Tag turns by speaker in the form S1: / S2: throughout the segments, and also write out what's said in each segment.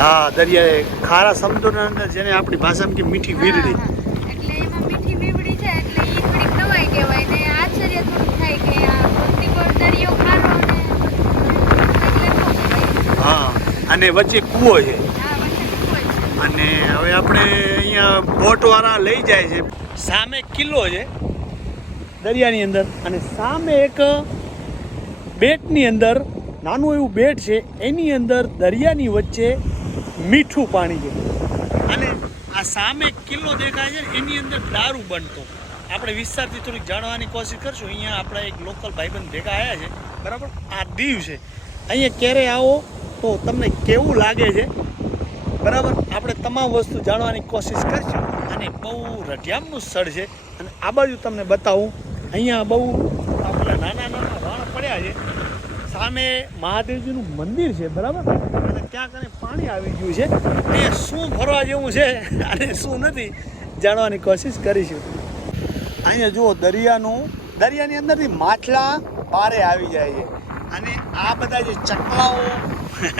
S1: હા દરિયાએ ખારા સમુદ્રના અંદર જેને આપણી ભાષામાં કે મીઠી વીરડી.
S2: એટલે એમાં મીઠી વીવડી છે એટલે ઈ થોડીક નવાઈ કહેવાય ને આશ્ચર્ય થોડું થાય કે આ પૃથ્વી દરિયો ખારો ને એટલે નો કહેવાય.
S1: હા અને વચ્ચે કૂવો છે
S2: વચ્ચે કૂવો છે.
S1: અને હવે આપણે અહીંયા બોટવાળા લઈ જાય છે સામે કિલ્લો છે દરિયાની અંદર અને સામે એક બેટની અંદર નાનું એવું બેટ છે એની અંદર દરિયાની વચ્ચે મીઠું પાણી છે. અને આ સામે કિલ્લો દેખાય છે એની અંદર દારૂ બનતો. આપણે વિસ્તારથી થોડીક જાણવાની કોશિશ કરશું. અહીંયા આપણા એક લોકલ ભાઈબંધ ભેગા આવ્યા છે. બરાબર? આ દીવ છે. અહીંયા ક્યારે આવો તો તમને કેવું લાગે છે? બરાબર? આપણે તમામ વસ્તુ જાણવાની કોશિશ કરશું. અને બહુ રઢિયામનું સ્થળ છે. અને આ બાજુ તમને બતાવું. અહીંયા બહુ આપણા નાના નાના વાણ પડ્યા છે. સામે મહાદેવજીનું મંદિર છે. બરાબર? ત્યાં કને પાણી આવી ગયું છે. એ શું ફરવા જેવું છે? અને શું નથી? જાણવાની કોશિશ કરીશું. અહીંયા જુઓ, દરિયાનું, દરિયાની અંદરથી માછલા બારે આવી જાય છે. અને આ બધા જે ચકલાઓ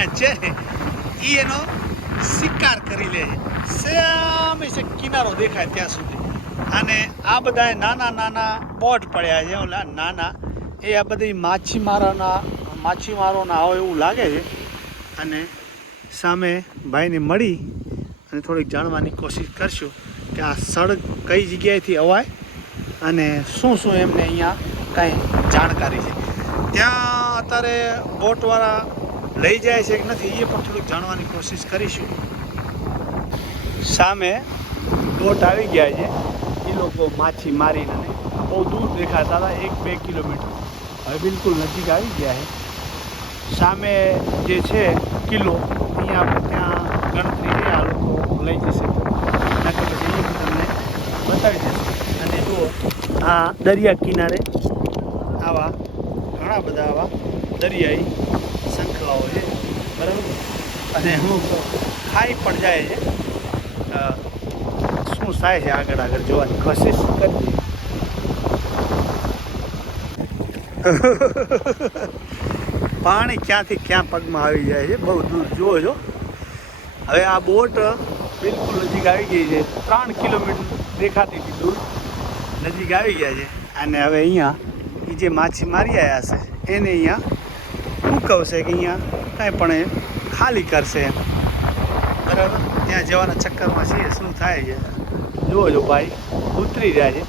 S1: છે એ એનો શિકાર કરી લે છે. સામે છે, કિનારો દેખાય ત્યાં સુધી. અને આ બધા નાના નાના બોટ પડ્યા છે. ઓલા નાના. એ આ બધી માછીમારોના માછીમારોના હોય એવું લાગે છે. અને સામે ભાઈને મળી અને થોડીક જાણવાની કોશિશ કરશું કે આ સડક કઈ જગ્યાએથી અવાય અને શું શું એમને અહીંયા કાંઈ જાણકારી છે. ત્યાં અત્યારે બોટવાળા લઈ જાય છે કે નથી એ પણ થોડુંક જાણવાની કોશિશ કરીશું. સામે બોટ આવી ગયા છે. એ લોકો માછી મારીને બહુ દૂર દેખાતા હતા, એક બે કિલોમીટર. હવે બિલકુલ નજીક આવી ગયા છે. સામે જે છે કિલ્લો અહીંયા આપણે ત્યાં ગણતરી છે આ લોકો લઈ જશે. નકર પછી એ તમને બતાવી દેશે અને જુઓ, આ દરિયા કિનારે આવા ઘણા બધા આવા દરિયાઈ શંખલાઓ છે. બરાબર? અને અમુક ખાઈ પણ જાય છે. શું થાય છે આગળ આગળ જોવાની કોશિશ કરવી પાણી ક્યાંથી ક્યાં પગમાં આવી જાય છે, બહુ દૂર જુઓ છો. હવે આ બોટ બિલકુલ નજીક આવી ગઈ છે, ત્રણ કિલોમીટર દેખાતી હતી દૂર નજીક આવી ગયા છે. અને હવે અહીંયા એ જે માછી મારી આવ્યા છે, એને અહીંયા મૂકવશે કે અહીંયા કાંઈ પણ ખાલી કરશે બરાબર? ત્યાં જવાના ચક્કરમાં છીએ, શું થાય છે? જુઓ જો ભાઈ, ઉતરી રહ્યા છે.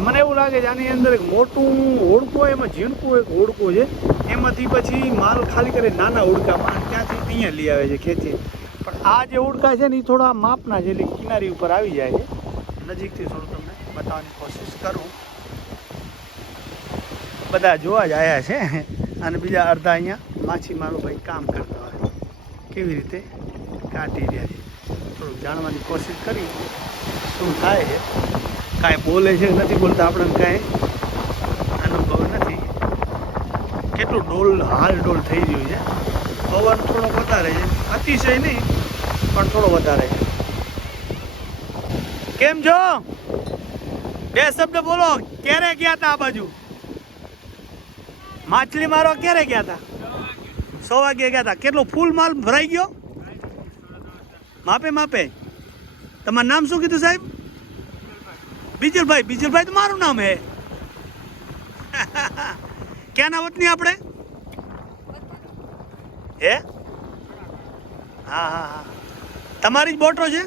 S1: મને એવું લાગે છે આની અંદર એક મોટું હોડકું એમાં ઝીણકું એક હોડકું છે. એમાંથી પછી માલ ખાલી કરે નાના હોડકામાં ત્યાંથી અહીંયા લઈ આવે છે ખેંચી પણ આ જે હોડકા છે ને એ થોડા માપના છે, એટલે કિનારી ઉપર આવી જાય છે. નજીકથી થોડું તમને બતાવવાની કોશિશ કરું. બધા જોવા જ આવ્યા છે અને બીજા અડધા અહીંયા માછીમારો ભાઈ કામ કરતા હોય. કેવી રીતે કાઢી રહ્યા છે? થોડુંક જાણવાની કોશિશ કરી. શું થાય છે? કાંઈ બોલે છે, નથી બોલતા આપણને કાંઈ. અનુભવ નથી. કેટલું ડોલ, હાલ ડોલ થઈ રહ્યું છે. પવન થોડો વધારે છે. અતિશય નહીં, પણ થોડો વધારે છે. કેમ છો? બે શબ્દ બોલો. ક્યારે ગયા હતા આ બાજુ? માછલી મારો ક્યારે ગયા હતા સો વાગે ગયા હતા કેટલો ફૂલ માલ ભરાઈ ગયો? માપે માપે. તમારું નામ શું કીધું સાહેબ? બીજલભાઈ બીજલભાઈ તો મારું નામ હે. ક્યાંના વતની આપણે? હે? હા હા હા. તમારી જ બોટો છે?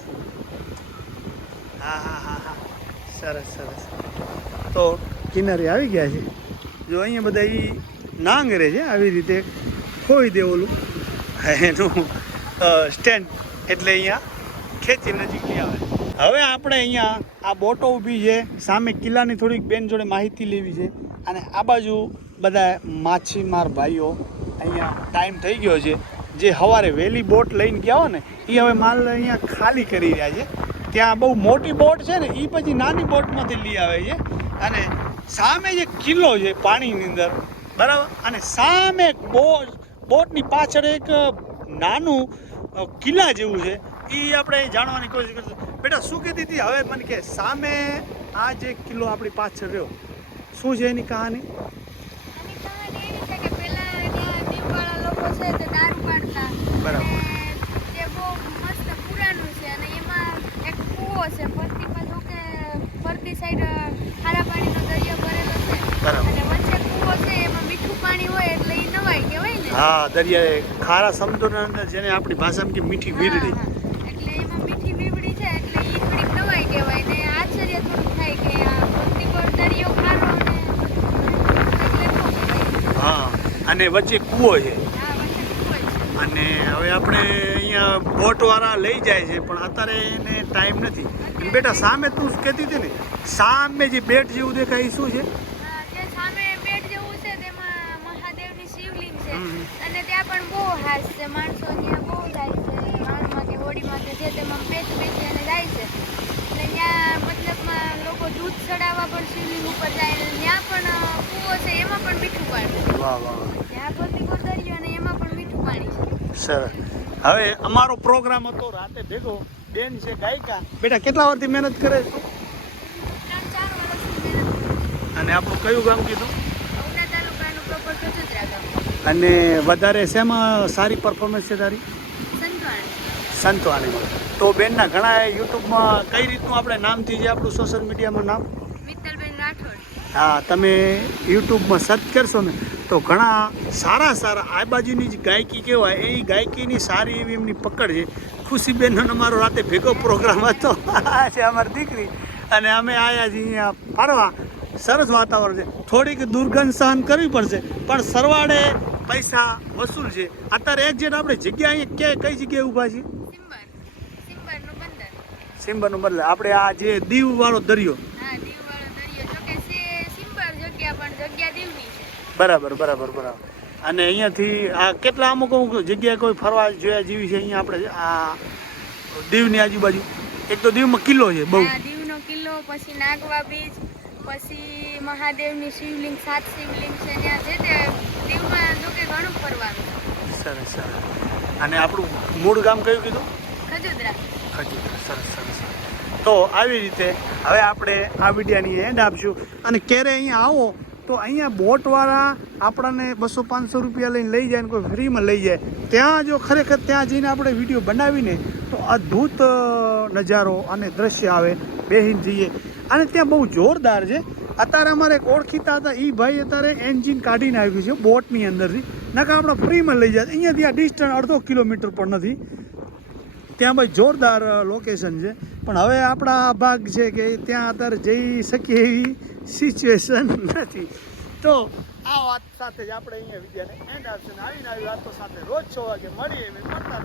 S1: હા હા હા હા. સરસ સરસ. તો કિનારે આવી ગયા છે. જો અહીંયા બધા એ નાંગરે છે, આવી રીતે ખોઈ દે ઓલું. એનું સ્ટેન્ડ એટલે અહીંયા ખેંચી નજીક લઈ આવે. હવે આપણે અહીંયા આ બોટો ઊભી છે, સામે કિલ્લાની થોડીક બેન જોડે માહિતી લેવી છે. અને આ બાજુ બધા માછીમાર ભાઈઓ અહીંયા ટાઈમ થઈ ગયો છે. જે સવારે વહેલી બોટ લઈને ગયા હોય ને એ હવે માલ અહીંયા ખાલી કરી રહ્યા છે. ત્યાં બહુ મોટી બોટ છે ને એ પછી નાની બોટમાંથી લઈ આવે છે. અને સામે જે કિલ્લો છે પાણીની અંદર, બરાબર? અને સામે બોટ, બોટની પાછળ એક નાનું કિલ્લા જેવું છે. એ આપણે જાણવાની કોશિશ કરીશું. બેટા શું કહેતી હતી? હવે મને કે સામે આ જે કિલ્લો આપણી પાછળ રહ્યો શું છે એની કહાની? બરાબર.
S2: છે ફરતીમાં જો
S1: ફરતી સાઈડ ખારા પાણીનો દરિયો ભરેલો છે. અને
S2: વચ્ચે કૂવો છે એમાં મીઠું પાણી હોય એટલે નવાય કહેવાય ને. હા દરિયા ખારા સમુદ્રના અંદર જેને
S1: આપણી ભાષામાં કે મીઠી વીરડી.
S2: અને વચ્ચે કૂવો છે.
S1: અને હવે આપણે અહીંયા બોટવાળા લઈ જાય છે પણ અત્યારે એને ટાઈમ નથી અને બેટા સામે તું કહેતી હતી ને સામે જે બેટ જેવું દેખાય શું છે.
S2: અને ત્યાં પણ બહુ હાસ છે માણસો ત્યાં બહુ જાય છે માણમાં કે હોડીમાં કે જે તેમાં પેચ પેચી અને જાય છે અને ત્યાં મતલબમાં લોકો દૂધ ચડાવવા પણ શિવલિંગ ઉપર જાય ત્યાં પણ કૂવો છે એમાં પણ મીઠું પાણી.
S1: વાહ વાહ
S2: ત્યાં ધરતીકોર દરિયો અને એમાં પણ મીઠું પાણી છે.
S1: સરસ. હવે અમારો પ્રોગ્રામ હતો રાતે ભેગો. બેન છે ગાયિકા. બેટા કેટલા વર્ષથી મહેનત કરે છે. અને આપણું કયું ગામ કીધું? અને વધારે શેમાં સારી પરફોર્મન્સ છે તારી?
S2: સંતવાણી
S1: સંતવાણીમાં તો બેનના ઘણા યુટ્યુબમાં કઈ રીતનું આપણે નામથી જે આપણું સોશિયલ મીડિયામાં નામ?
S2: મિત્તલબેન રાઠોડ.
S1: હા તમે યુટ્યુબમાં સર્ચ કરશો ને તો ઘણા સારા સારા આ બાજુની જે ગાયકી કહેવાય એ ગાયકીની સારી એવી એમની પકડ છે. ખુશીબેનનો અમારો રાતે ભેગો પ્રોગ્રામ હતો. છે અમારી દીકરી. અને અમે આવ્યા છીએ અહીંયા ફરવા. સરસ વાતાવરણ છે. થોડીક દુર્ગંધ સહન કરવી પડશે પણ સરવાળે પૈસા વસૂલ છે. અત્યારે એક્ઝેક્ટ આપણે જગ્યા અહીંયા ક્યાંય કઈ જગ્યાએ ઊભા છીએ?
S2: સિમ્બરનું
S1: બદલે. આપણે આ જે દીવ વાળો દરિયો
S2: જો
S1: બરાબર બરાબર બરાબર. અને અહીંયાથી આ કેટલા અમુક અમુક જગ્યાએ કોઈ ફરવા જોયા જેવી છે અહીંયા આપણે? આ દીવની આજુબાજુ. એક તો દીવમાં કિલ્લો છે બહુ.
S2: દીવનો કિલ્લો પછી નાગવા બીચ પછી મહાદેવની શિવલિંગ સાત શિવલિંગ છે ત્યાં છે તે દીવમાં જો કે ઘણું ફરવાનું
S1: સરસ સરસ. અને આપણું મૂળ ગામ કયું કીધું?
S2: ખજુદરા.
S1: ખજૂર સરસ સરસ તો આવી રીતે હવે આપણે આ વિડીયાની એન્ડ આપશું. અને ક્યારે અહીંયા આવો, તો અહીંયા બોટવાળા આપણને બસો પાંચસો રૂપિયા લઈને લઈ જાય ને કોઈ ફ્રીમાં લઈ જાય. ત્યાં જો ખરેખર ત્યાં જઈને આપણે વીડિયો બનાવીને તો અદ્ભુત નજારો અને દ્રશ્ય આવે. બેહીને જઈએ. અને ત્યાં બહુ જોરદાર છે. અત્યારે અમારે એક ઓળખીતા હતા. એ ભાઈ અત્યારે એન્જિન કાઢીને આવ્યું છે, બોટની અંદરથી. નકા આપણે ફ્રીમાં લઈ જાય. અહીંયાથી આ ડિસ્ટન્સ અડધો કિલોમીટર પણ નથી. ત્યાં ભાઈ જોરદાર લોકેશન છે. પણ હવે આપણા ભાગ છે કે ત્યાં અત્યારે જઈ શકીએ એવી સિચ્યુએશન નથી. તો આ વાત સાથે જ આપણે અહીંયા વિદ્યાને એન્ડ આપશે ને આવીને આવી વાતો સાથે રોજ છ વાગે મળીએ. એવી મળતા